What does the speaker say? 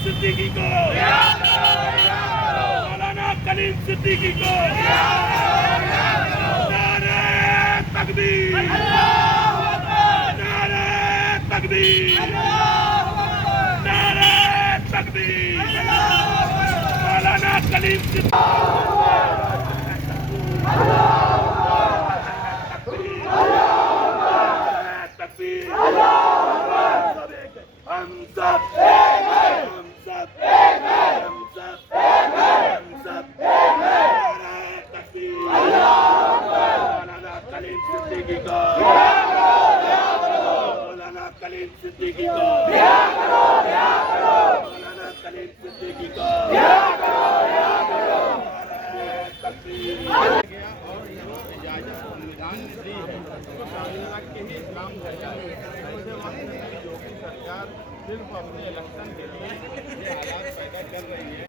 सिद्दीकी को, मौलाना कलीम सिद्दीकी को, नारे तकबीर, नारे तकबीर, नारे तकबीर, मौलाना कलीम सिद्दीकी, हम सब हम सब हम सब हम सब नारे तकबीर, मौलाना कलीम सिद्दीकी को, मौलाना कलीम सिद्दीकी को, मौलाना कलीम सिद्दीकी को, नारे तकबीर। और जो इजाजत संविधान ने दी है उसको शामिल के ही काम करना है। मुझे वक्त में योगी सरकार सिर्फ अपने इलेक्शन के लिए ये हालात पैदा कर रही है।